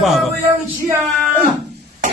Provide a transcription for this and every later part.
babu yanciya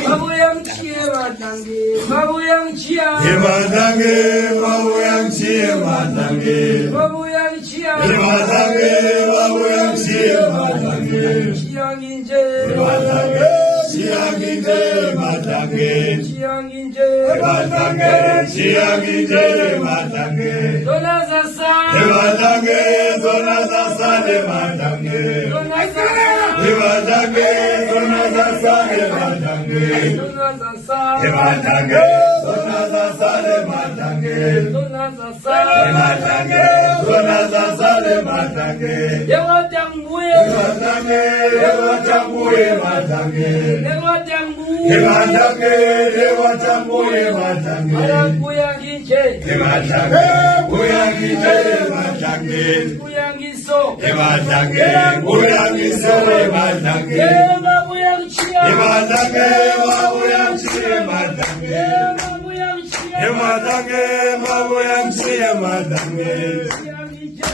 babu yanciya matange babu yanciya matange babu yanciya matange babu yanciya matange babu yanciya matange chiyanginje matange chiyanginje matange chiyanginje matange chiyanginje matange dona sasa matange dona sasa matange dona sasa matange dona sasa matange dona sasa matange dona sasa matange dona sasa matange dona sasa matange yewatanguye matange yewatanguye matange yewatanguye matange yewatanguye matange arakuyanginje matange kuyanginje matange kuyangiso matange kuyangiso matange babu yanciya matange babu yanciya matange babu yanciya matange babu yanciya matange chiyanginje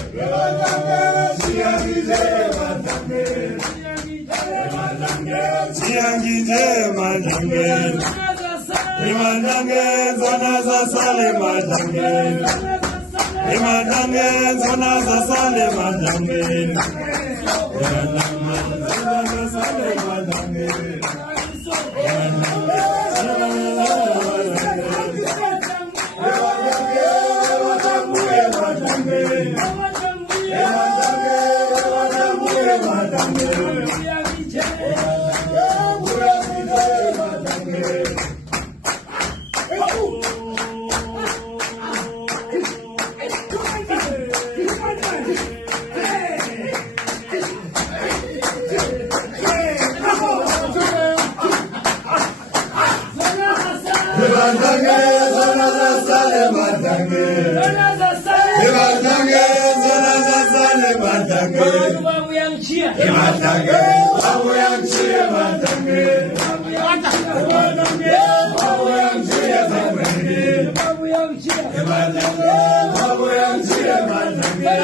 chiyanginje matange chiyanginje matange matange zona zasale matange matange zona zasale matange matange zona zasale matange matange zona zasale matange babu yanciya matange babu yanciya matange matange babu yanciya matange babu yanciya matange babu yanciya matange